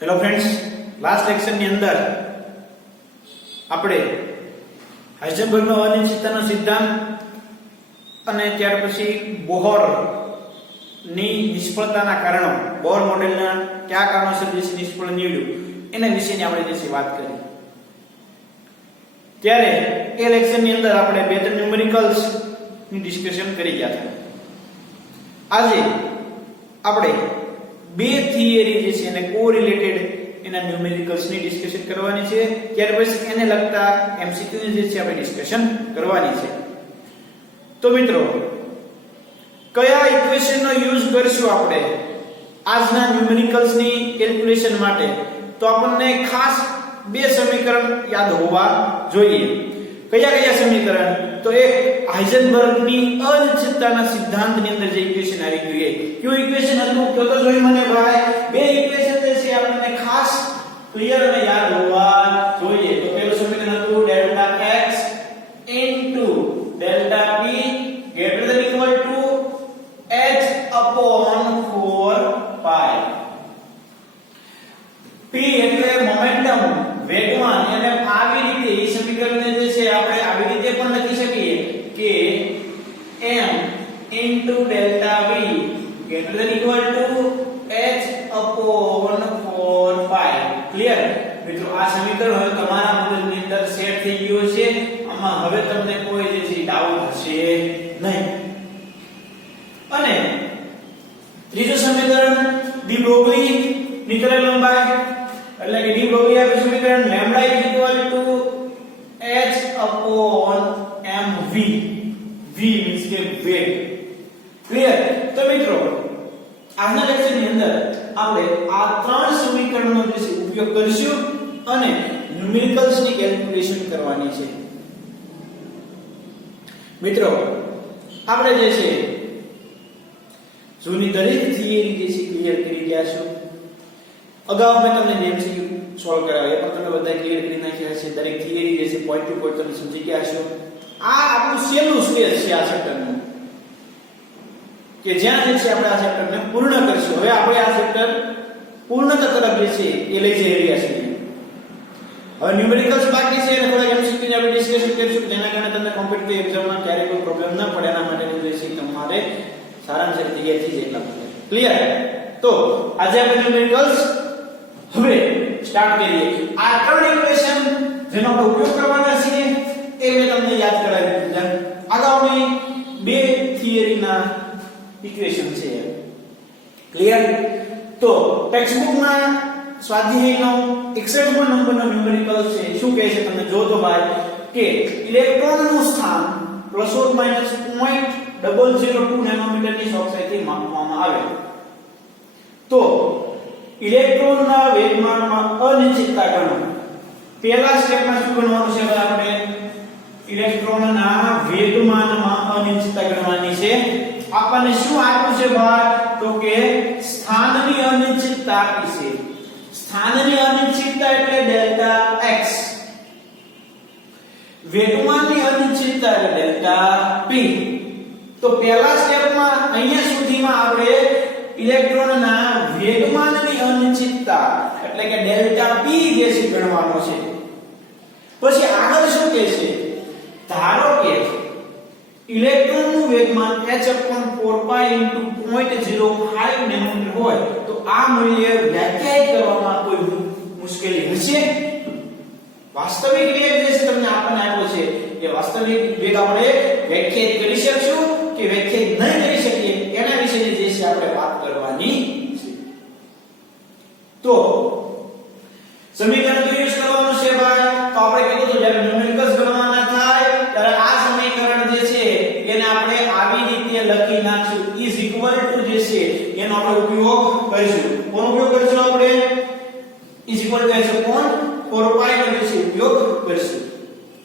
Hello friends, last લેક્ચરની અંદર આપણે હાઇઝનબર્ગનો અનિશ્ચિતતાનો સિદ્ધાંત અને ત્યાર પછી બોહરની નિષ્ફળતાના કારણો, બોહર મોડેલના કયા કારણોસર જે નિષ્ફળ નીવડ્યું એના વિશેની આપણે જે વાત કરી. ત્યારે એ લેક્ચરની અંદર આપણે બે ત્રણ ન્યુમેરિકલ્સ ની ડિસ્કશન કરી ગયા હતા. આજે આપણે બે થિયરી જે છે એને કોરિલેટેડ એના ન્યુમેરિકલ્સ ની ડિસ્કશન કરવાની છે. ત્યાર પછી એને લગતા એમસીક્યુ જે છે આપણે ડિસ્કશન કરવાની છે. તો મિત્રો, કયા ઇક્વેશનનો યુઝ કરશું આપણે આજના ન્યુમેરિકલ્સ ની કેલ્ક્યુલેશન માટે? તો આપણને ખાસ બે સમીકરણ યાદ હોવા જોઈએ. કયા કયા સમીકરણ? તો એક હાઇઝનબર્ગની અનિશ્ચિતતાના સિદ્ધાંતની અંદર જે ઇક્વેશન આવી ગયું એ કયું ઇક્વેશન હતું? તો જોઈ મને ભાઈ, બે ઇક્વેશન જે છે આપણને ખાસ ક્લિયર અને યાદ હોવા જોઈએ. તો પહેલું સમીકરણ હતું delta x into delta p greater than equal to h upon 4 pi. p એટલે મોમેન્ટમ, વેગમાન. અને આવી રીતે એ સમીકરણને જે છે આપણે આવી રીતે પણ લખી શકીએ કે m into delta v greater than equal to h upon 4 pi. Clear મિત્રો? આ સમીકરણ હવે તમારા મગજની અંદર સેટ થઈ ગયું છે. આમાં હવે તમને કોઈ જે છે ડાઉટ હશે નહીં. અને ત્રીજું સમીકરણ ડી બ્રોગલી ની તરંગ લંબાઈ, એટલે કે ડી બ્રોગલી આપેલું સમીકરણ lambda is equal to h upon mv. v means કે વેગ. ક્લિયર? તો મિત્રો, આજના લેક્ચરની અંદર આપણે આ ત્રણ સમીકરણનો જે છે ઉપયોગ કરીશું અને ન્યુમેરિકલ્સ ની કેલ્ક્યુલેશન કરવાની છે. મિત્રો, આપણે જે છે જૂની દરેક થિયરી જે છે ક્લિયર કરી ગયા છો. અગાઉ મેં તમને એમસીક્યુ સોલ્વ કરાવ્યા, પણ તમે બધા ક્લિયર કરી નાખ્યા છે. દરેક થિયરી જે છે પોઈન્ટ ટુ પોઈન્ટ તમે સમજી ગયા છો. આ આપણું છેલ્લું સ્ટેજ છે આ ચેપ્ટરનું, કે જ્યાં જે છે આપણે આ ચેપ્ટરને પૂર્ણ કરીશું. હવે આપણે આ ચેપ્ટર પૂર્ણતા તરફ જે છે એ લઈ જઈ રહ્યા છીએ. હવે ન્યુમેરિકલ્સ બાકી છે અને થોડા એમસીક્યુ ની આપણે ડિસ્કશન કરીશું, જેના કારણે તમને કોમ્પિટિટિવ એક્ઝામમાં ક્યારેય કોઈ પ્રોબ્લેમ ન પડે. એના માટે જે છે તમારે સારાંશ તૈયાર થઈ જાય એટલા માટે. ક્લિયર? તો આજે આપણે ન્યુમેરિકલ્સ હવે સ્ટાર્ટ કરીએ. આ ત્રણ ઇક્વેશન જેનો આપણે ઉપયોગ કરવાના છે એ મેં તમને યાદ કરાવી દીધા. અગાઉની બે થિયરીના ઇક્વેશન છે. ક્લિયર? તો ટેક્સ્ટબુકમાં સ્વાધ્યાયનો 61મો નંબરનો ન્યુમેરિકલ છે. શું કહે છે તમને જો તો ભાઈ, કે ઇલેક્ટ્રોનનું સ્થાન ±0.002 નેનોમીટરની ચોકસાઈથી માપવામાં આવે તો ઇલેક્ટ્રોનના વેગમાનમાં અનિશ્ચિતતા ગણો. પહેલા સ્ટેપમાં શું ગણવાનું છે? આપણે ઇલેક્ટ્રોનના વેગમાનમાં અનિશ્ચિતતા ગણવાની છે. આપણને શું આપ્યું છે ભાઈ? તો કે સ્થાનની અનિશ્ચિતતા આપી છે. સ્થાનની અનિશ્ચિતતા એટલે ડેલ્ટા x, વેગમાનની અનિશ્ચિતતા એટલે ડેલ્ટા p. તો પહેલા સ્ટેપમાં અહીંયા સુધીમાં આપણે ઇલેક્ટ્રોનના વેગમાનની અનિશ્ચિતતા એટલે કે ડેલ્ટા p જે છે ગણવાનો છે. પછી આગળ શું કહે છે? ધારો કે ઇલેક્ટ્રોનનું વેગમાન h/4 pi * 0.05 નેનોમીટર હોય તો આ મૂલ્ય વ્યાખ્યાયિત કરવામાં કોઈ મુશ્કેલી હશે? વાસ્તવિક વેગ જે છે તમને આપણને આપ્યો છે એ વાસ્તવિક વેગ આપણે વ્યાખ્યાયિત કરી શકશું કે વ્યાખ્યાયિત નહીં કરી શકીએ એના વિશેની જે છે આપણે વાત કરવાની છે. તો સમીકરણ યુઝ કરવાનું છે ભાઈ. તો આપણે કીધું તો જ્યારે ન્યુમેરિકલ્સ ગણવાના થાય ત્યારે આ સમીકરણ જે છે એને આપણે આવી રીતે લખી નાખશું. ઇઝ ઇક્વલ ટુ જે છે એનો આપણે ઉપયોગ કરીશું. કોનો ઉપયોગ કરીશું? આપણે is equal to h upon 4 pi નો જે છે ઉપયોગ કરીશું.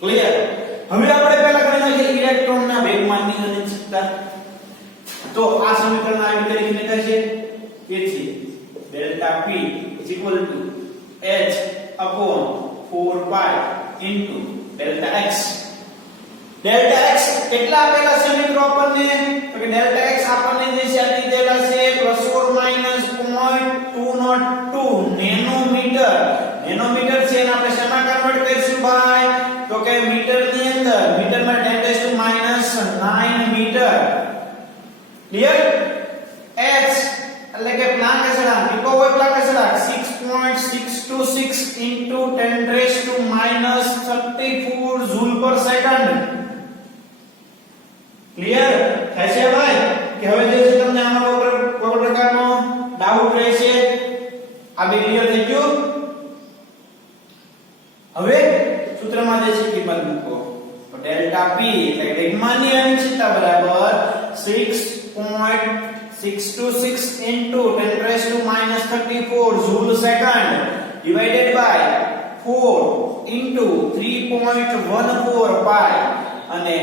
ક્લિયર? હવે આપણે પહેલા ગણી નાખીએ ઇલેક્ટ્રોનના વેગમાનની અનિશ્ચિતતા. તો આ સમીકરણ આવી રીતે લખાય છે. તેથી delta p is equal to h upon 4 pi into delta x. delta x કેટલા આપેલા છે મિત્રો આપણને? તો કે delta x આપણને જે છે આપી દેલા છે ±0.002 ક્લિયર h એટલે કે પ્લાન્ક અચળાંક પીકોવોટ પ્લાન્ક અચળાંક 6.626 into 10 raised to minus 34 joule per second clear થાય છે ભાઈ કે હવે જે છે તમને આમાં કોઈ પ્રકારનો ડાઉટ રહેશે આ બે ક્લિયર થઈ ગયું હવે સૂત્રમાં જે છે કિંમત મૂકો તો ડેલ્ટા p એટલે વેગમાનની અનિશ્ચિતતા બરાબર 6.626 into 10 raised to minus 34 joule second divided by 4 into 3.14 pi અને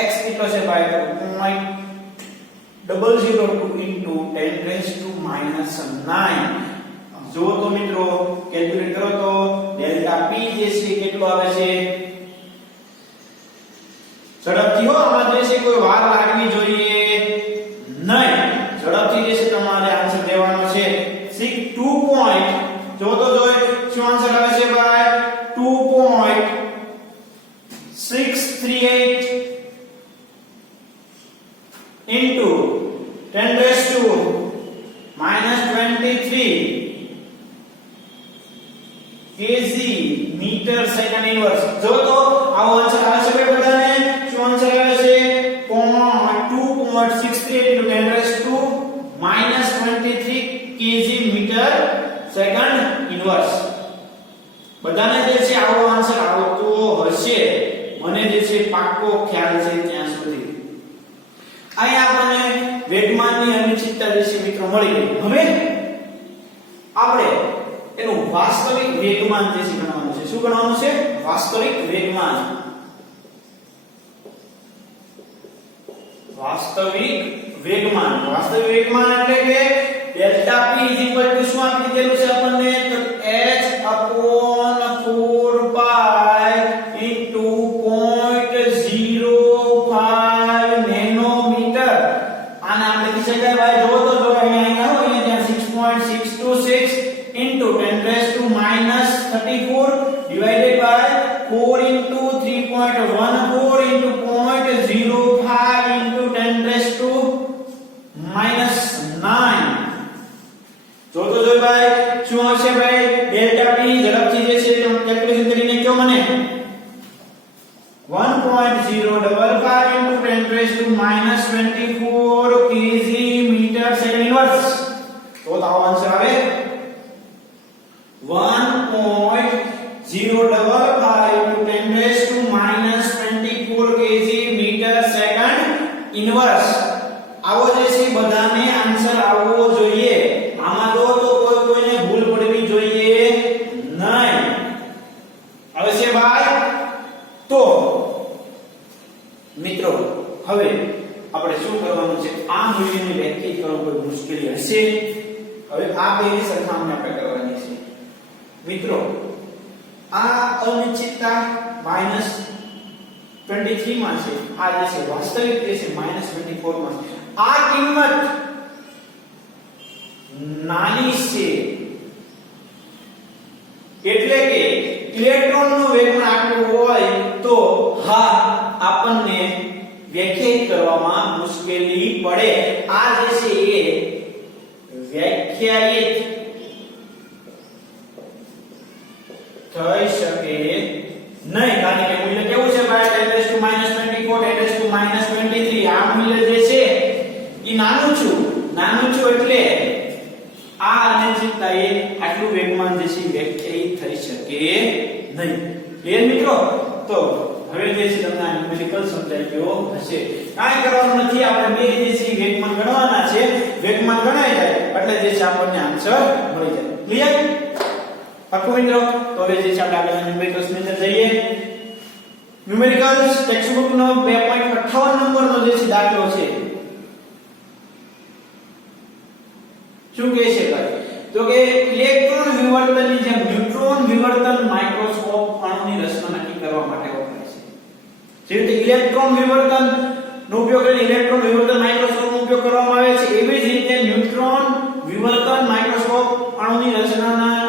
x કેટલો છે ભાઈ તો 0.002 into 10 raised to minus 9 જો તો મિત્રો કેલ્ક્યુલેટ કરો તો ડેલ્ટા p જે છે કેટલો આવે છે ઝડપથી હો આમાં જે છે કોઈ વાર લાગવી જોઈએ નહીં ઝડપથી જે છે તમારે આન્સર દેવાનો છે 2 પોઈન્ટ જો તો જોઈ શું આન્સર આવે છે ભાઈ 2.638 into 10 raised to minus 23 kg metre second inverse જો તો આવો આન્સર આવે છે બધાને શું આન્સર આવે છે 2.638 into 10 raised to minus 23 kg metre second inverse બધાને જે છે આવો આન્સર આવતો હશે મને જે છે પાક્કો ખ્યાલ છે ત્યાં સુધી અહીંયા આપણને વેગમાનની અનિશ્ચિતતા જે છે મિત્રો મળી ગઈ હવે આપણે એનું વાસ્તવિક વેગમાન જે છે ગણવાનું છે શું ગણવાનું છે વાસ્તવિક વેગમાન એટલે કે ડેલ્ટા p શું આપી દીધેલું છે આપણને તો h/4 pi into 0.05 નેનોમીટર આને આપણે લખી શકાય ભાઈ જો તો જો અહીંયા ત્યાં 6.626 into 10 raised to minus 34 divided by 4 into 3.14 into 0.05 into 10 raised to minus 9 જો તો જો ભાઈ શું આવશે ભાઈ ડેલ્ટા p ઝડપથી જે છે કેલ્ક્યુલેશન કરીને કયો મને 1.055 into 10 raised to minus 24 kg metre second inverse તો આવો આન્સર આવે 1.055 into 10 raised to minus 24 kg metre second inverse આવો જે છે બધાને આન્સર આવવો જોઈએ આમાં તો કોઈને ભૂલ પડવી જોઈએ નહીં હવે છે ભાઈ તો મિત્રો હવે આપણે શું કરવાનું છે આ મૂલ્યને વ્યાખ્યાયિત કરવું કોઈ મુશ્કેલી હશે હવે આ બેની સરખામણી આપણે કરવાની છે મિત્રો આ અનિશ્ચિતતા -23 માં છે આ જે છે વાસ્તવિક જે છે -24 માં છે આ કિંમત નાની છે એટલે કે ઇલેક્ટ્રોનનું વેગમાન આટલું હોય તો હા આપણને વ્યાખ્યાયિત કરવામાં મુશ્કેલી પડે આ જે છે એ વ્યાખ્યાયિત થઈ શકે નહીં કારણ કે મૂલ્ય કેવું છે ભાઈ 10⁻24 10⁻23 આ મૂલ્ય જે છે ઈ નાનું છું એટલે આ અનિશ્ચિતતા એ આટલું વેગમાન જે છે વ્યાખ્યાયિત થઈ શકે નહીં ક્લિયર મિત્રો તો હવે જે છે તમને આ ન્યુમેરિકલ સમજાઈ ગયો હશે કાંઈ કરવાનું નથી આપણે બે જે છે વેગમાન ગણવાના છે વેગમાન ગણાઈ જાય એટલે જે છે આપણને આન્સર મળી જાય ક્લિયર પાક્કું મિત્રો તો હવે જે છે આપણે આગળના ન્યુમેરિકલ્સ ની અંદર જઈએ ન્યુમેરિકલ્સ ટેક્સ્ટબુક નો 2.58 નંબરનો જે છે દાખલો છે શું કહે છે તો કે ઇલેક્ટ્રોન વિવર્તનની જેમ ન્યુટ્રોન વિવર્તન માઇક્રોસ્કોપ અણુની રચના નક્કી કરવા માટે વપરાય છે જે રીતે ઇલેક્ટ્રોન વિવર્તન નો ઉપયોગ કરીને ઇલેક્ટ્રોન વિવર્તન માઇક્રોસ્કોપ નો ઉપયોગ કરવામાં આવે છે એવી જ રીતે ન્યુટ્રોન વિવર્તન માઇક્રોસ્કોપ અણુની રચનાના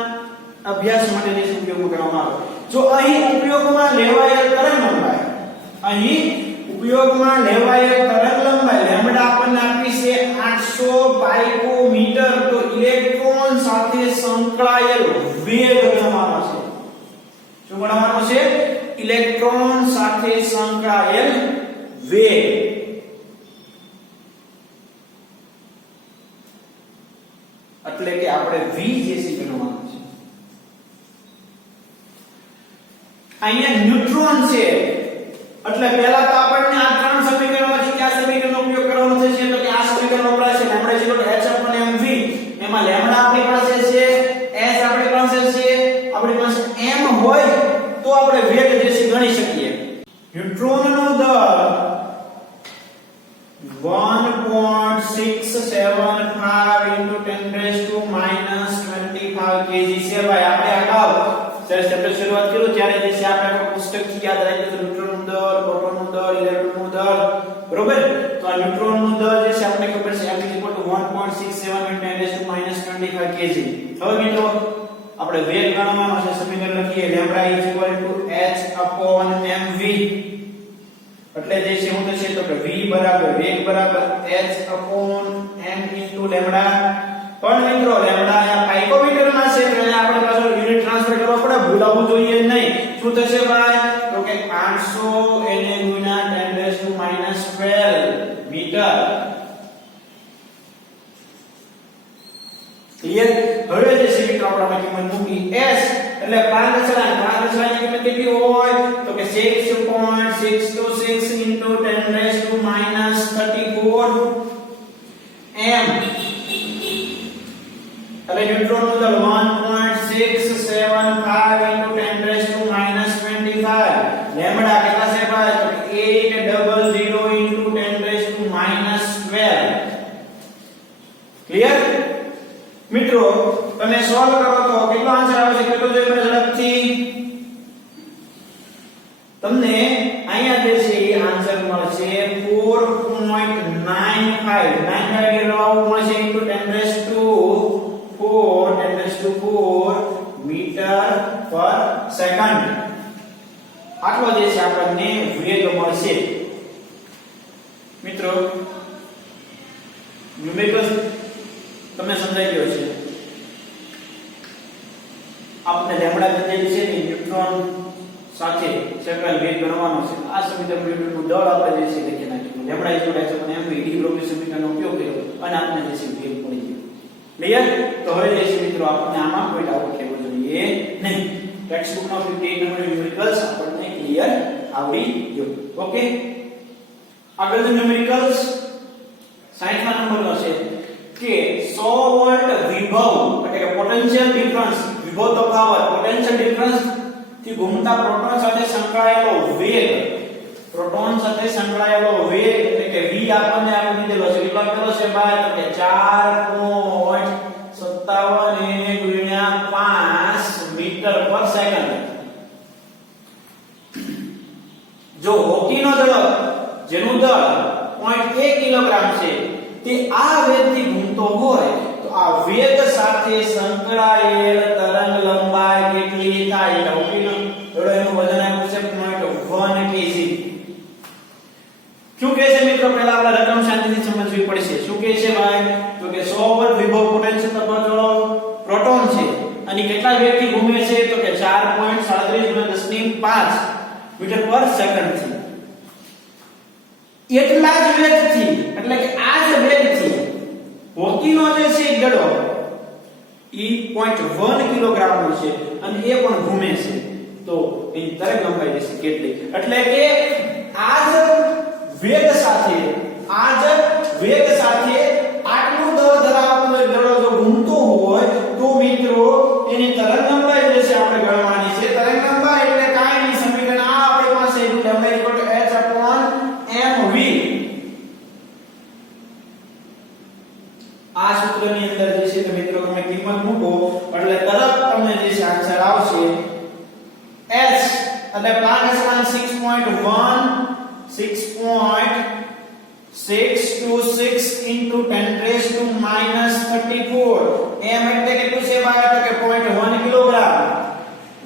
અભ્યાસ માટે જે ઉપયોગ કરવામાં આવે જો અહીં ઉપયોગમાં લેવાયેલ તરંગ લંબાઈ લેમ્બડા આપણને આપી છે પાઇકોમીટર તો ઇલેક્ટ્રોન સાથે સંકળાયેલ વેગ ગણવાનો છે. શું ગણવાનો છે? ઇલેક્ટ્રોન સાથે સંકળાયેલ વેગ. એટલે કે આપણે v જે છે ગણવાનું છે. અહીંયા ન્યુટ્રોન છે એટલે પહેલા તો આપણને આ ત્રણ સમીકરણમાંથી કયા સમીકરણનો ઉપયોગ કરવાનો થશે? તો કે આ સમીકરણ વપરાશે λ=h/mv. એમાં લેમ્ડા આપણી પાસે છે, s આપણી પાસે છે, આપણી પાસે m હોય તો આપણે વેગ જે છે ગણી શકીએ. ન્યુટ્રોનનો દર 1.675 × 10⁻⁻25 kg છે ભાઈ. આપણે અગાઉ જ્યારે ચેપ્ટર શરૂઆત કર્યું ત્યારે જે છે આપણે પુસ્તકથી યાદ રાખ્યું તો ન્યુટ્રોનનો દર, પ્રોટોનનો દર, ઇલેક્ટ્રોનનો દર, બરોબર? તો આ ન્યુટ્રોનનો દર જે છે આપણે ખબર છે m = 1.67 × 10⁻⁻25 kg. હવે મિત્રો આપણે વેગ ગણવાનો છે. સમીકરણ લખીએ λ = h/mv. એટલે જે છે શું થશે? તો કે v બરાબર વેગ બરાબર h/m * λ. પણ મિત્રો લેમ્ડા અહીંયા પાઇકોમીટરમાં છે એટલે આપણે પાછો યુનિટ ટ્રાન્સફર કરવો પડે, ભૂલાવવું જોઈએ નહીં. શું થશે ભાઈ? તો કે 500 Na × 10⁻12 મીટર. ક્લિયર? હવે જે છે મિત્રો આપણે કિંમત મૂકી s એટલે 5 ની કિંમત કેટલી હોય? તો કે 6.626 × 10⁻34 m. એટલે ન્યુટ્રોનનો દર 1.675 × 10⁻⁻25. લેમ્ડા કેટલા છે ભાઈ? તો 800 × 10⁻12. ક્લિયર? મિત્રો તમે સોલ્વ કરો તો કેટલો આન્સર આવે છે? કેટલો જોઈએ મને ઝડપથી? તમને અહીંયા જે છે એ આન્સર મળશે 4.95 મળશે × 10⁻4 મીટર/સેકન્ડ. આટલો જે છે આપણને વેગ મળશે. મિત્રો ન્યુમેરિકલ્સ તમને સમજાઈ ગયો છે. આપણે લેમ્ડા સમજાયું છે ને ન્યુટ્રોન સાથે સંકળાયેલ વેગ ગણવાનો છે. આ સમીકરણ ન્યુટનનું દળ આપણે જે છે લખી નાખ્યું. લેમ્ડા = h/mv ડી સમીકરણનો ઉપયોગ કર્યો અને આપણે જે છે વેગ મળી ગયો. ક્લિયર? તો હવે જે છે મિત્રો આપણે આમાં કોઈ ડાઉટ થવો જોઈએ નહીં. ટેક્સ્ટ બુકનો 58 નંબર ન્યુમેરિકલ્સ આપણને ક્લિયર આવડી ગયો. ઓકે, આગળ ન્યુમેરિકલ્સ 60મા નંબરનો છે કે 100 વોલ્ટ વિભવ એટલે કે પોટેન્શિયલ ડિફરન્સ, વિભવ તફાવત, પોટેન્શિયલ ડિફરન્સ થી ઘૂમતા પ્રોટોન સાથે સંકળાયેલો વેગ, પ્રોટોન સાથે સંકળાયેલો વેગ એટલે કે v આપણને આપી દીધેલો છે. કેટલો આપેલો છે ભાઈ? તો કે 4.57 Na × 5 મીટર/સેકન્ડ. જો હોકીનો દડો જેનું દળ 0.1 કિલોગ્રામ છે તે આ વેગથી ઘૂમતો હોય તો આ વેગ સાથે સંકળાયેલ તરંગ લંબાઈ કેટલી થાય? હોકીનો દડો એનું વજન આપ્યું છે 0.1 kg. શું કહે છે મિત્રો? પહેલા આપણે રકમ શાંતિથી સમજવી પડશે. શું કહે છે ભાઈ? તો કે 100 વોલ્ટ વિભવ પોટેન્શિયલ તફાવતવાળો પ્રોટોન છે અને કેટલા વેગથી ઘૂમે છે? તો કે 4.37 મીટર/સેકન્ડ થી. એટલા જ વેગથી એટલે કે આ જ વેગથી હોકીનો જે છે દડો ઈ 0.1 કિલોગ્રામ નો છે અને એ પણ ઘૂમે છે તો એની તરંગ લંબાઈ છે કેટલી? એટલે કે આ જ વેગ સાથે આટલું દળ ધરાવતો દડો જો ઘૂમતો હોય તો મિત્રો એની તરંગ લંબાઈ જે છે આપણે ગણવાની છે. તરંગ લંબાઈ એટલે કાંઈ નહીં, સમીકરણ આ આપણી પાસે લંબાઈ h/mv. આ સૂત્રની અંદર જે છે તો મિત્રો તમે કિંમત મૂકો એટલે તરત તમને જે છે આન્સર આવશે. h એટલે 6.626 × 10⁻34 m એટલે કેટલું છે ભાઈ? તો કે 0.1 કિલોગ્રામ.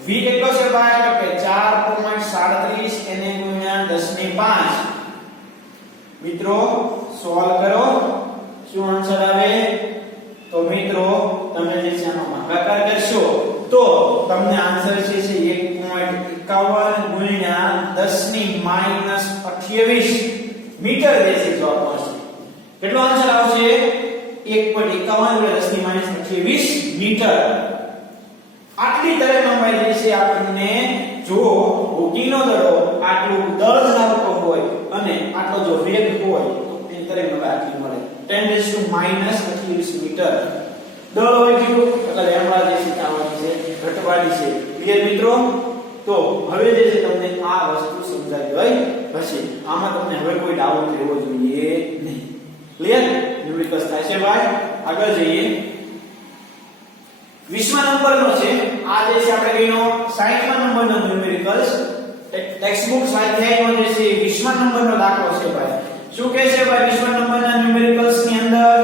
v કેટલો છે ભાઈ? તો કે 4.37 Na × 10⁵. મિત્રો સોલ્વ કરો, શું આન્સર આવે? 1.51 10 ની માઈનસ 28 મીટર આટલી તરંગ લંબાઈ જે છે આપણને જો રોટીનો દડો આટલું દળ ધરાવતો હોય અને આટલો જો વેગ હોય તો એની તરંગ લંબાઈ આટલી મળે 10⁻28 મીટર દળ હોય કેટલું એટલે લેમ્બડા જે છે આવવાની છે ઘટવાની છે ક્લિયર મિત્રો તો હવે જે છે તમને આ વસ્તુ સમજાઈ ગઈ હશે આમાં તમને હવે કોઈ ડાઉટ રહેવો જોઈએ નહીં ક્લિયર ન્યુમેરિકલ્સ થાય છે ભાઈ આગળ જઈએ 20મા નંબરનો છે આ જે છે આપણે કહીનો 60મા નંબરનો ન્યુમેરિકલ્સ ટેક્સ્ટબુક સ્વાધ્યાયનો જે છે 20મા નંબરનો દાખલો છે ભાઈ શું કહે છે ભાઈ 20મા નંબરના ન્યુમેરિકલ્સ ની અંદર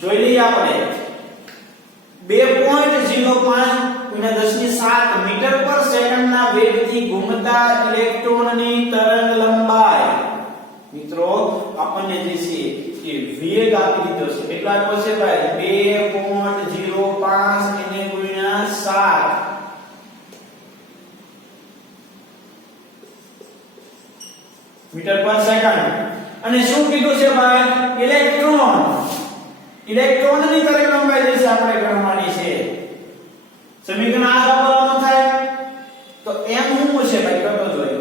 જોઈ લઈએ આપણે 2.05 મીટર પર સેકન્ડના વેગથી ઘૂમતા ઇલેક્ટ્રોનની તરંગ લંબાઈ મિત્રો આપણને જે છે એ વેગ આપી દીધો છે કેટલા આપ્યો છે ભાઈ 2.05 એને ગુણ્યા 7 મીટર પર સેકન્ડ અને શું કીધું છે ભાઈ ઇલેક્ટ્રોનની તરંગ લંબાઈ જે છે આપણે ગણવાની છે સમીકરણ આ વાપરવાનું થાય તો m શું છે ભાઈ કરતો જોઈએ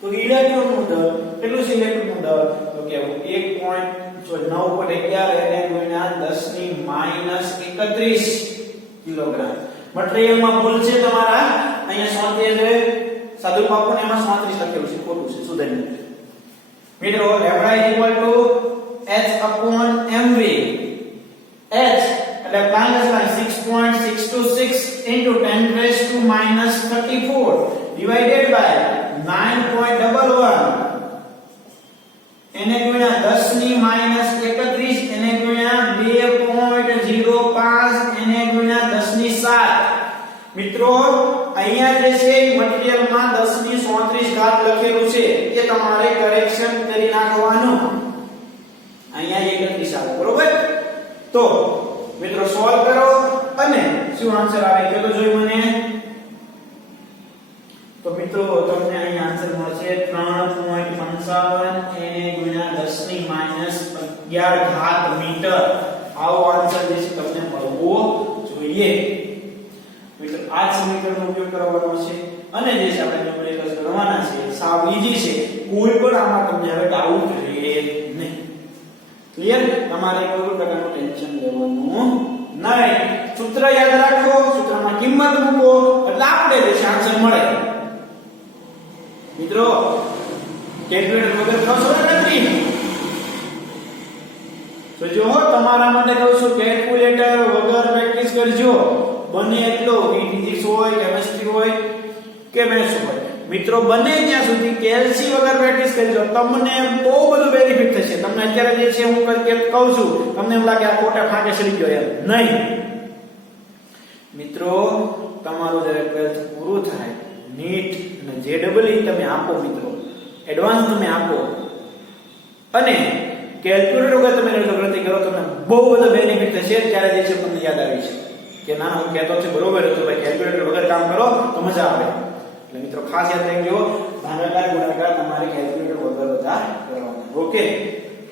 તો ઇલેક્ટ્રોનનું દળ કેટલું છે ઇલેક્ટ્રોનનું દળ તો કે 1.911 એને ગુણ્યા 10 ની માઈનસ 31 કિલોગ્રામ મટીરીયલમાં ભૂલ છે તમારા અહીંયા 37 છે સાદુ પાપોને એમાં 37 લખેલું છે ખોટું છે સુધારી મિત્રો lambda equal to h/mv h એટલે પ્લાનસ line 6.626 into 10 raised to minus 34 divided by 9.11 એને ગુણ્યા 10 ની માઈનસ 31 એને ગુણ્યા 2.05 એને ગુણ્યા 10 ની 7 મિત્રો અહીંયા જે છે મટીરીયલમાં 10 ની 37 ઘાત લખેલું છે એ તમારે કરેક્શન કરી નાખવાનું અહીંયા 31 આવે બરોબર તો મિત્રો સોલ્વ કરો અને શું આન્સર આવે કે તો જોઈ મને તો મિત્રો તમને અહીં આન્સર મળશે 3.55 એને ગુણ્યા 10 ની માઈનસ 11 ઘાત મીટર આવો આન્સર જે છે તમને મળવો જોઈએ મિત્રો આ સમીકરણનો ઉપયોગ કરવાનો છે અને જે છે આપણે ન્યુમેરિકલ્સ ગણવાના છે સાવ ઈઝી છે કોઈ પણ આમાં તમને હવે ડાઉટ રહે નહીં ક્લિયર તમારે કોઈ પ્રકારનું ટેન્શન લેવાનું નહીં સૂત્ર યાદ રાખો સૂત્રમાં કિંમત મૂકો એટલે આપણે જે આન્સર મળે મિત્રો કેલ્ક્યુલેટર વગર થશો નથી તો જો તમારા માટે કહું છું કેલ્ક્યુલેટર વગર પ્રેક્ટિસ કરજો બને એટલો ફિઝિક્સ હોય કેમિસ્ટ્રી હોય કે મેથ્સ હોય મિત્રો બને ત્યાં સુધી કેલ્સી વગર પ્રેક્ટિસ કરજો તમને બહુ બધું બેનિફિટ થશે તમને અત્યારે જે છે હું કહું છું તમને એમ લાગે આ કોટા ફાંકે ચડી ગયો એમ નહીં મિત્રો તમારું જ્યારે 12th પૂરું થાય નીટ અને જેડબલઈ તમે આપો મિત્રો એડવાન્સ તમે આપો અને કેલ્ક્યુલેટર વગર તમે ગણતરી કરો તમને બહુ બધો બેનિફિટ થશે ત્યારે જે છે તમને યાદ આવી છે કે ના હું કહેતો છું બરોબર હતું ભાઈ કેલ્ક્યુલેટર વગર કામ કરો તો મજા આવે એટલે મિત્રો ખાસ યાદ રાખજો ભાગાકાર ગુણાકાર તમારે કેલ્ક્યુલેટર વગર બધા કરવાના ઓકે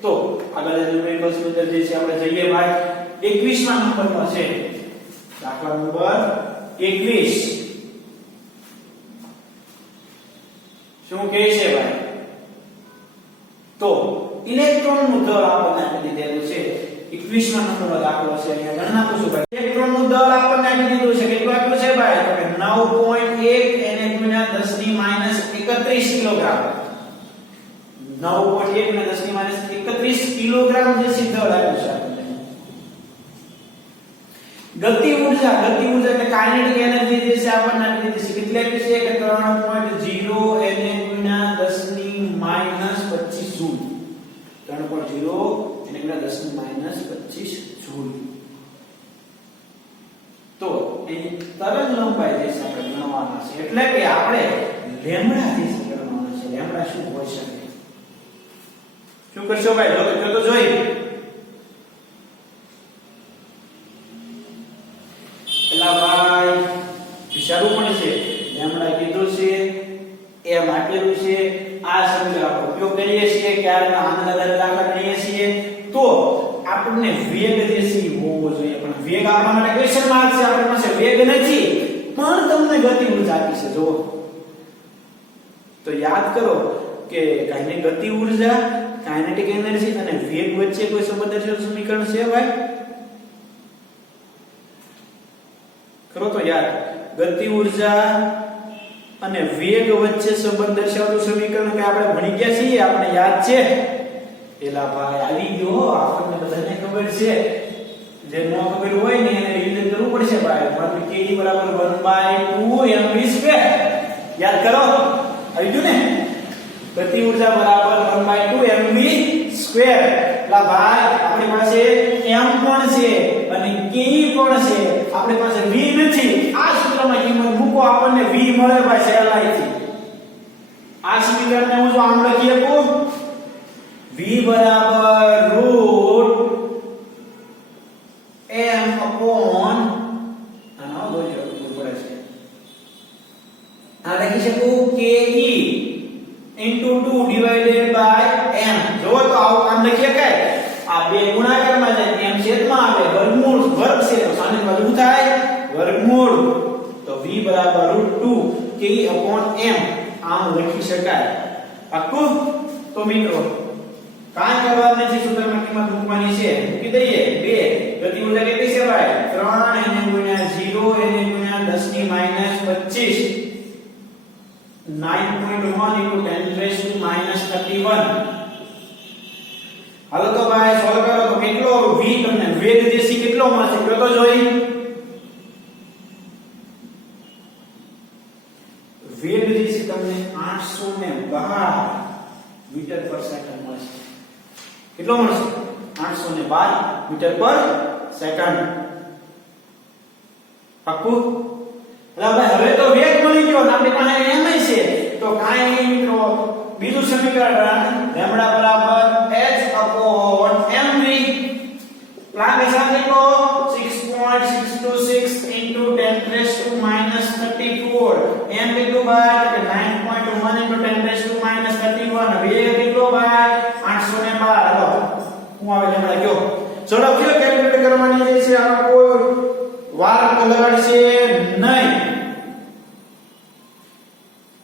તો આગળ ન્યુમેરિકલ્સ ની અંદર જે છે આપણે જઈએ ભાઈ 21મા નંબરનો છે દાખલા નંબર 21 શું કહે છે ભાઈ તો ઇલેક્ટ્રોનનું દળ આપણને આપી દીધેલું છે 21મા નંબરનો દાખલો છે અહીંયા ગણના પૂછું ભાઈ ઇલેક્ટ્રોનનું દળ આપણને આપી દીધું છે કેટલું આપ્યું છે ભાઈ તો કે 9.1 એને ગુણ્યા 10 ની માઈનસ 31 કિલોગ્રામ 9.1 ને 10 ની માઈનસ 31 કિલોગ્રામ જે છે દળ આપ્યું છે આપણને ગતિ ઊર્જા એટલે કાઇનેટિક એનર્જી જે છે આપણને આપી દીધી છે કેટલી આપી છે કે 3.0 એને ગુણ્યા 10 ની માઈનસ 25 જૂલ 3.0 એને ગુણ્યા 10 ની માઈનસ 25 જૂલ તો એની તરંગ લંબાઈ જે છે આપણે ગણવાના છે એટલે કે આપણે લેમ્બડા જે છે ગણવાના છે લેમ્બડા શું હોઈ શકે શું કરશો ભાઈ જો તો જોઈ એલા ભાઈ વિચારવું પણ છે લેમ્બડા કીધું છે એ આપેલું છે આ સમીકરણ આપણે ઉપયોગ કરીએ છીએ કે આના આધારે દાખલા ગણીએ છીએ તો આપણને વેગ જે છે એ હોવો જોઈએ, પણ વેગ આપવા માટે ક્વેશ્ચન માર્ક છે, આપણી પાસે વેગ નથી પણ તમને ગતિ ઉર્જા આપી છે. જો તો યાદ કરો કે ગતિ ઉર્જા, કાઇનેટિક એનર્જી અને વેગ વચ્ચે કોઈ સંબંધ સમીકરણ છે ભાઈ? કરો તો યાદ. ગતિ ઉર્જા અને વેગ વચ્ચે સંબંધ દર્શાવતું સમીકરણ કે આપણે ભણી ગયા છીએ, આપણે યાદ છે? એલા ભાઈ આવી ગયો, આપણને બધાને ખબર છે. જે ન ખબર હોય ને એને રિવિઝન કરવું પડશે ભાઈ. કે E = 1/2 mv². યાદ કરો, આવી ગયું ને? ગતિ ઉર્જા બરાબર 1/2 mv². લા ભાઈ આપણી પાસે m પણ છે અને ke પણ છે, આપણી પાસે v નથી. આ સૂત્રમાં કિંમત મૂકો, આપણને v મળે ભાઈ સહેલાઈથી. આ સમીકરણને હું જો આમ લખી શકું, v બરાબર √m/, આનો દોજો પડે છે. આ લખી શકું ke into 2 divided by m. જો તો આવું કામ લખીએ કે આ બે ગુણાકારમાં જાય, m છેદમાં આવે, વર્ગમૂળ વર્ગ છે તો સામે બાજુ થાય વર્ગમૂળ. તો v બરાબર √2 ke/m આમ લખી શકાય. પાક્કું? તો મિત્રો કાંઈ કરવાનું નથી, સૂત્રમાં કિંમત મૂકવાની છે, મૂકી દઈએ. 2 ગતિ ઉર્જા કેટલી છે ભાઈ? 3 n × 0 n × 10⁻25 9.1 × 10⁻31. હાલો તો ભાઈ સોલ્વ કરો તો કેટલો v તમને વેગ જે છે કેટલો મળશે કયો તો જોઈ. વેગ જે છે તમને 812 મીટર/સેકન્ડ મળશે. કેટલો મળશે? 812 મીટર/સેકન્ડ. પાક્કું? ભાઈ હવે તો વેગ મળી ગયો, આપણી પાસે m છે, તો કાંઈ નહીં મિત્રો, બીજું સમીકરણ લેમ્બડા બરાબર h/mv. લાગે સાથે તો 6.626 into 10⁻34. m કેટલું ભાઈ? 9.1 into 10⁻31. વેગ કેટલો ભાઈ? 812. હાલો હું આવે લેમ્બડા કયો ઝડપથી કેલ્ક્યુલેટ કરવાની જે છે, આ કોઈ વાર લગાડશે નહીં,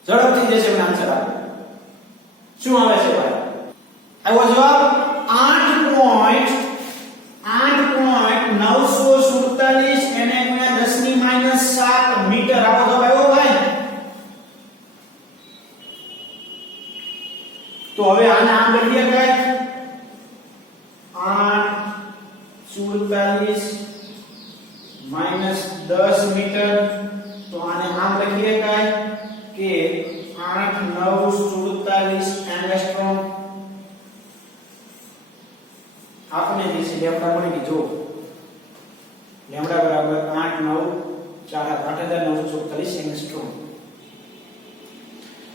ઝડપથી જશે આન્સર આવે. શું આવે છે ભાઈ? આવ્યો જવાબ 8.947 n × 10⁻7 મીટર. આવો જવાબ આવ્યો ભાઈ. તો હવે આને આમ લખીએ કે 8.47 -10 મીટર. તો આને આમ લખીએ કે 8.947 એંગસ્ટ્રોમ. આપને જે છે લેમ્બડા મળી ગઈ. જો લેમ્બડા બરાબર 8.947 એંગસ્ટ્રોમ.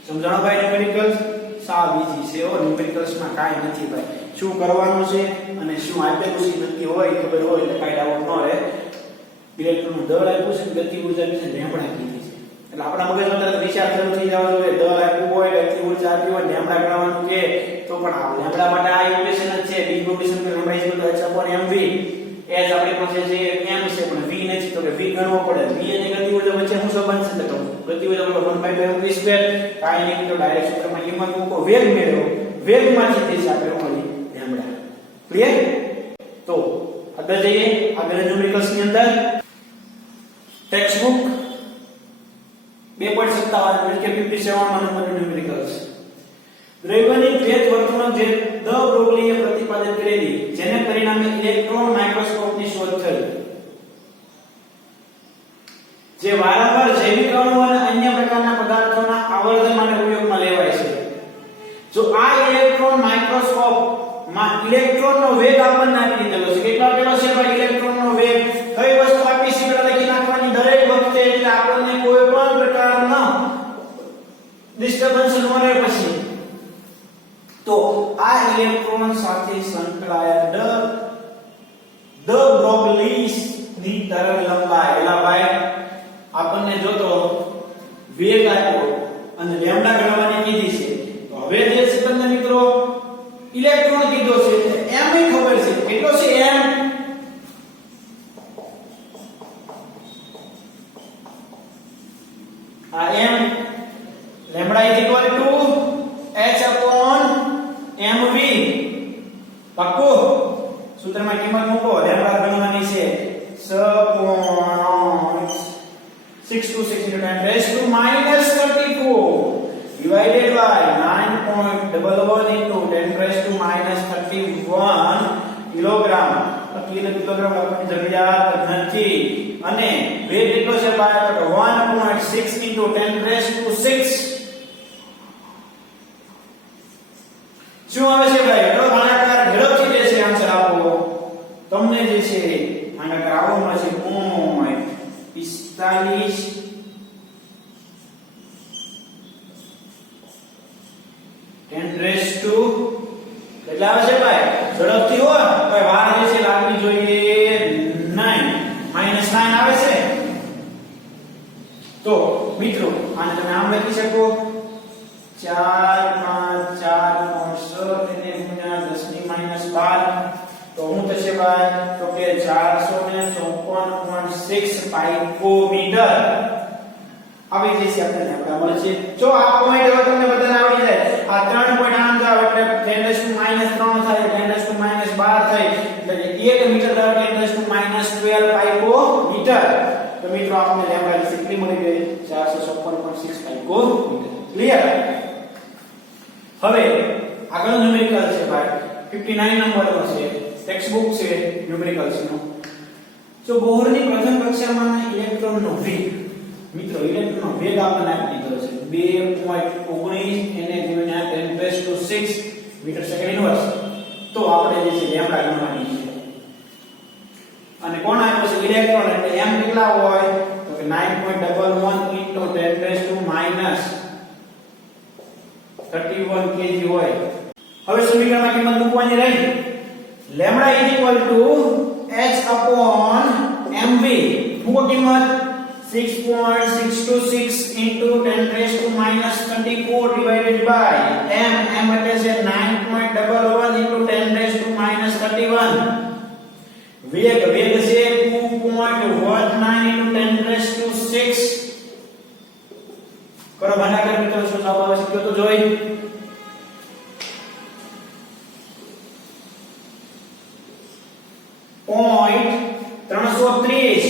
સમજાણો ભાઈ? ન્યુમેરિકલ્સ સાવ ઈઝી છે. ન્યુમેરિકલ્સ માં કાઈ નથી ભાઈ. શું કરવાનું છે અને શું આપેલું છે નક્કી હોય, ખબર હોય એટલે કાઈ ડાઉટ ન રહે. ઇલેક્ટ્રોનનું દળ આપ્યું છે, ગતિ ઉર્જા વિશે લેમ્બડા કીધી છે, એટલે આપણા મગજમાં તરત વિચાર શરૂ થઈ જવો જોઈએ. દળ આપ્યું હોય, ગતિ ઉર્જા આપી હોય, લેમ્બડા ગણવાનું કે તો પણ આ લેમ્બડા માટે આ ઇક્વેશન જ છે. બી ઇક્વેશન કે લેમ્બડા h/mv. h આપણી પાસે છે m છે પણ v નથી, તો કે v ગણવો પડે. v અને ગતિ ઉર્જા વચ્ચે શું સંબંધ છે? તો ગતિ ઉર્જા બરાબર 1/2 mv². કાઈ નહીં તો ડાયરેક્ટ સૂત્રમાં કિંમત મૂકો, વેગ મેળવો, વેગમાંથી તે આપણે મળી લેમ્બડા. ક્લિયર? તો આગળ જઈએ. આગળ ન્યુમેરિકલ્સ ની અંદર ટેક્સ્ટ બુક 2.57 કે 57 માં નંબર ન્યુમેરિકલ્સ. દ્રવ્યની ભેદ વર્તણૂક જે દ બ્રોગલીએ પ્રતિપાદિત કરેલી, જેને પરિણામે ઇલેક્ટ્રોન માઇક્રોસ્કોપની શોધ થઈ, જે વારંવાર જૈવિક અણુ અને અન્ય પ્રકારના પદાર્થોના આવર્તન માટે ઉપયોગમાં લેવાય છે. જો આ ઇલેક્ટ્રોન માઇક્રોસ્કોપ માં ઇલેક્ટ્રોનનો વેગ આપણને આપી દીધેલો છે. કેટલો આપેલો છે ભાઈ? ઇલેક્ટ્રોનનો વેગ. કઈ વસ્તુ આપી છે એટલે લખી નાખવાની દરેક વખતે, એટલે આપણને કોઈ પણ પ્રકારના ડિસ્ટર્બન્સ ન રહે. પછી તો આ ઇલેક્ટ્રોન સાથે સંકળાયેલ દ બ્રોગલીસ ની તરંગ લંબાઈ, એલા ભાઈ આપણને જો તો વેગ આપ્યો અને લેમ્બડા ગણવાની કીધી છે. તો હવે જે છે તમને મિત્રો ઇલેક્ટ્રોન કીધો છે, એમ ની ખબર છે કેટલો છે m. સૂત્રમાં કિંમત મૂકો લેમ્બડા ગણવાની છે 6.626 into 10 raised to minus 34 divided by 9.11 into 10 raised to minus 31 kilogram. Kilogram લખવાની જરૂરિયાત નથી અને વેટ કેટલો છે ભાઈ? તો 1.6 into 10 raised to 6. શું આવે છે ભાઈ? તો ભાગાકાર ઝડપથી જે છે આન્સર આપો. તમને જે છે ભાગાકાર આવવામાં છે 0.45 10 raised to કેટલા આવે છે ભાઈ? ઝડપથી હોય તો વાર જે છે લાગવી જોઈએ 9 -9 આવે છે. તો મિત્રો આને તમે આમ લખી શકો 4 5 4 એને ગુણ્યા 10 ની -12 તો હું થશે ભાઈ તો કે 454.6 પાઇકોમીટર આવી જશે આપણને આપડા મળે છે. જો આ પોઈન્ટ હવે તમને બધાને આવડી જાય. આ 3 પોઈન્ટ આમ જાવ એટલે 10 -3 થાય 10 -12 થાય એટલે 1 મીટર દર 10 -12 પાઇકોમીટર. તો મિત્રો આપણને લેમ્બડા ની કેટલી મળી ગઈ? 454.6 પાઇકોમીટર. ક્લિયર? હવે આગળનો ન્યુમેરિકલ છે ભાઈ 59 નંબરનો છે. ટેક્સ્ટ બુક છે ન્યુમેરિકલ્સ નો. જો બોહરની પ્રથમ કક્ષામાં ઇલેક્ટ્રોનનો વેગ, મિત્રો ઇલેક્ટ્રોનનો વેગ આપણને આપી દીધો છે 2.19 એને ગુણ્યા 10⁶ મીટર સેકન્ડ ઇન્વર્સ. તો આપણે જે છે લેમ્બડા ગણવાની છે. અને કોણ આપ્યો છે? ઇલેક્ટ્રોન. એટલે m કેટલા હોય? તો કે 9.11 into 10⁻³ 31 kg હોય. હવે સમીકરણમાં કિંમત મૂકવાની રહી. Lambda h mv. મૂકો કિંમત 6.626 into 10⁻³ divided by m એટલે છે 9.11 into 10⁻31. વેગ છે 2.19 into 10⁻6. કરો ભાગાકાર મિત્રો. શું જવાબ આવે છે તો જોઈ. .330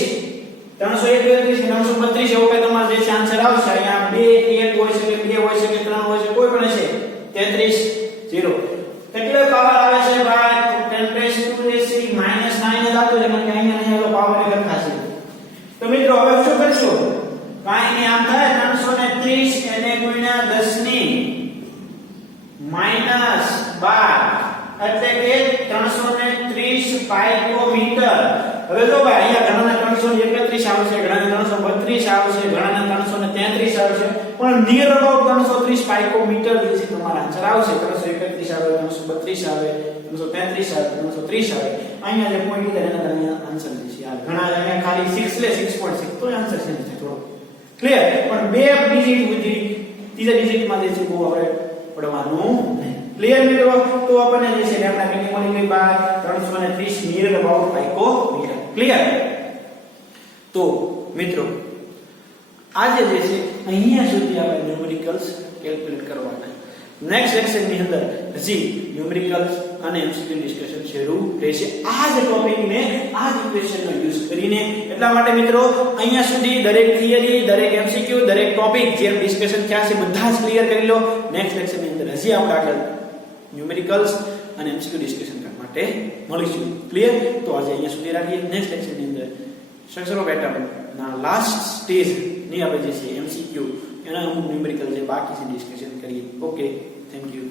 331 332 એવો કે તમારો જે આન્સર આવશે. અહીંયા 2 1 હોય શકે, 2 હોય શકે, 3 હોય શકે, કોઈ પણ છે 33 0. કેટલો પાવર આવે છે ભાઈ? 10⁻⁻9 જ આવતો છે કારણ કે અહીંયા નહીં એનો પાવર એક થશે. તો મિત્રો હવે શું કરશું? કાઈ નહીં, આમ થાય 330 એને ગુણ્યા 10 ની -12 એટલે કે 330 પાઇકોમીટર. હવે જો ભાઈ અહીંયા ઘણાના 331 આવશે, ઘણાના 332 આવશે, ઘણાના 333 આવશે, પણ નિયર અબાઉટ 330 પાઇકોમીટર જે છે તમારો આન્સર આવશે. 331 આવે, 332 આવે, 333 આવે, 330 આવે. અહીંયા જે પોઈન્ટ છે એના અહીંયા આન્સર જે છે આ ઘણા અહીંયા ખાલી 6 લે 6.6 તો આન્સર છે થોડો ક્લિયર. પણ બે ડિજિટ સુધી ત્રીજા ડિજિટમાં જે છે બહુ આપણે પડવાનું નહીં. ક્લિયર મિત્રો? તો આપણને જે છે લેમ્બડા કેટલી મળી ગઈ? 330 નિયર અબાઉટ પાઇકોમીટર. ક્લિયર? તો મિત્રો આજે જે છે અહીંયા સુધી આપણે ન્યુમેરિકલ્સ કેલ્ક્યુલેટ કરવાના. નેક્સ્ટ લેક્ચર ની અંદર હજી ન્યુમેરિકલ્સ અને એમસીક્યુ ડિસ્કશન શરૂ રહેશે આ જ ટોપિકને આ જ ઇક્વેશનનો યુઝ કરીને. એટલા માટે મિત્રો અહીંયા સુધી દરેક થિયરી, દરેક એમસીક્યુ, દરેક ટોપિક જે ડિસ્કશન થયા છે બધા જ ક્લિયર કરી લો. નેક્સ્ટ લેક્ચર ની અંદર હજી આપણે આગળ ન્યુમેરિકલ્સ અને એમસીક્યુ ડિસ્કશન કરવા માટે મળીશું. ક્લિયર? તો આજે અહીંયા સુધી રાખીએ. નેક્સ્ટ લેક્ચર ની અંદર સ્ટ્રક્ચર ઓફ એટમ ના લાસ્ટ સ્ટેજ ની આપણે જે છે એમસીક્યુ એના અમુક ન્યુમેરિકલ જે બાકી છે ડિસ્કશન કરીએ. Okay, thank you.